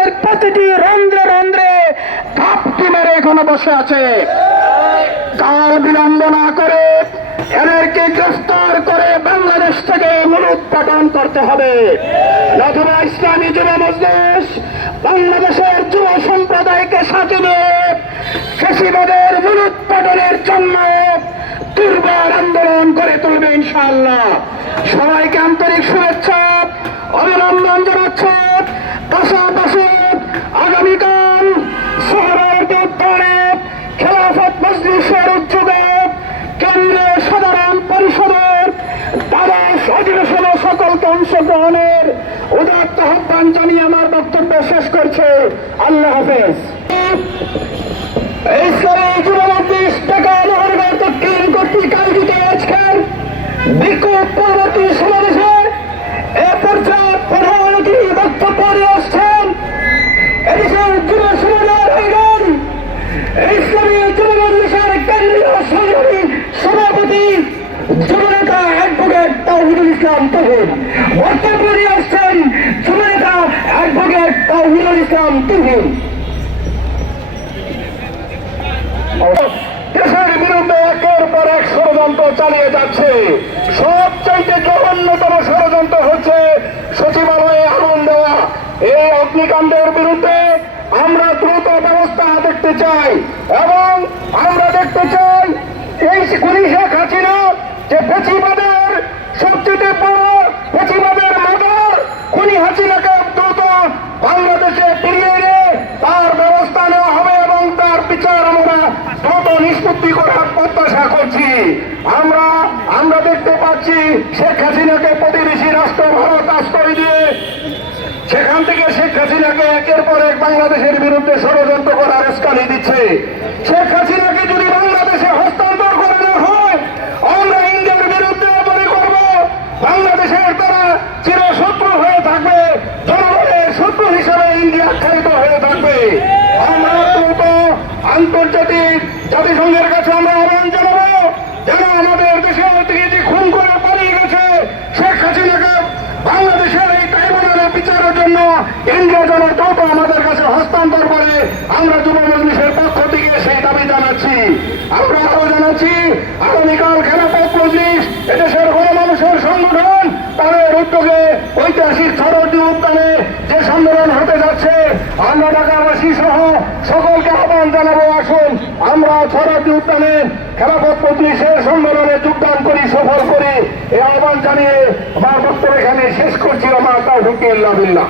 দেশের প্রতিটি রন্ধ্রে রন্ধ্রে ঘাপটি মেরে এখনও বসে আছে। কাল বিলম্ব না করে এদেরকে গ্রেফতার করে বাংলাদেশ থেকে মূলোৎপাটন করতে হবে। অথবা ইসলামী যুব মজলিস বাংলাদেশের যুব সম্প্রদায়কে সাথে নিয়ে ফেসিবাদের মূলোৎপাটনের জন্য দুর্বল আন্দোলন করে তুলবে ইনশাআল্লাহ। সবাইকে আন্তরিক শুভেচ্ছা। আহ্বান আমার বক্তব্য শেষ করছে। আল্লাহ হাফেজ। ইসলামী যুবমন্ত্রী তাহিদুল ইসলাম তহিদ দেশের বিরুদ্ধে একের পর এক ষড়যন্ত্র চালিয়ে যাচ্ছে। সবচাইতে জঘন্যতম ষড়যন্ত্র হচ্ছে সচিবালয়ে আগুন দেওয়া। এই অগ্নিকাণ্ডের বিরুদ্ধে আমরা দ্রুত ব্যবস্থা দেখতে চাই এবং আমরা দেখতে চাই এই খুনি শেখ হাসিনা যে বেশিবাদের সবচেয়ে বড় বেশিবাদের মাদার খুনি হাসিনাকে দ্রুত বাংলাদেশে ফিরিয়ে এনে তার ব্যবস্থা নেওয়া হবে এবং তার বিচার আমরা দ্রুত নিষ্পত্তি করার প্রত্যাশা করছি। আমরা আমরা দেখতে পাচ্ছি শেখ হাসিনাকে প্রতিবেশী রাষ্ট্র ভারত আশ্রয় দিয়ে সেখান থেকে শেখ হাসিনাকে একের পর এক বাংলাদেশের বিরুদ্ধে ষড়যন্ত্র করার স্কালি দিচ্ছে। শেখ হাসিনাকে যদি বাংলাদেশে হস্তান্তর করে দেওয়া হয়, আমরা ইন্ডিয়ার বিরুদ্ধে মনে করব। বাংলাদেশের তারা চিরশত্রু হয়ে থাকবে, জনগণের শত্রু হিসাবে ইন্ডিয়া আখ্যায়িত হয়ে থাকবে। আমরা আন্তর্জাতিক জাতিসংঘের কাছে আমরা আহ্বান জানাব, যেন আমাদের দেশে থেকে খুন করে পালিয়ে গেছে। শেখ হাসিনাকে বাংলাদেশের এই ট্রাইব্যুনালে বিচারের জন্য ইন্ডিয়া যেন দ্রুত আমাদের কাছে হস্তান্তর করে, আমরা যুব মজলিসের পক্ষ থেকে সেই দাবি জানাচ্ছি। আমরা আরও জানাচ্ছি, আগামীকাল খেলাপথ মজলিস, এদেশের গণমানুষের সংগঠন, তাদের উদ্যোগে ঐতিহাসিক সরস্বতী উদ্যানে যে সম্মেলন হতে যাচ্ছে আমরা ঢাকাবাসী সহ সকলকে আহ্বান জানাব। আসুন আমরা সারা উদ্যানে খেলাফত মজলিসের সম্মেলনে যোগদান করি, সফল করি। এ আহ্বান জানিয়ে আমার বক্তব্য এখানে শেষ করছি। আমার তাহিল্লাহ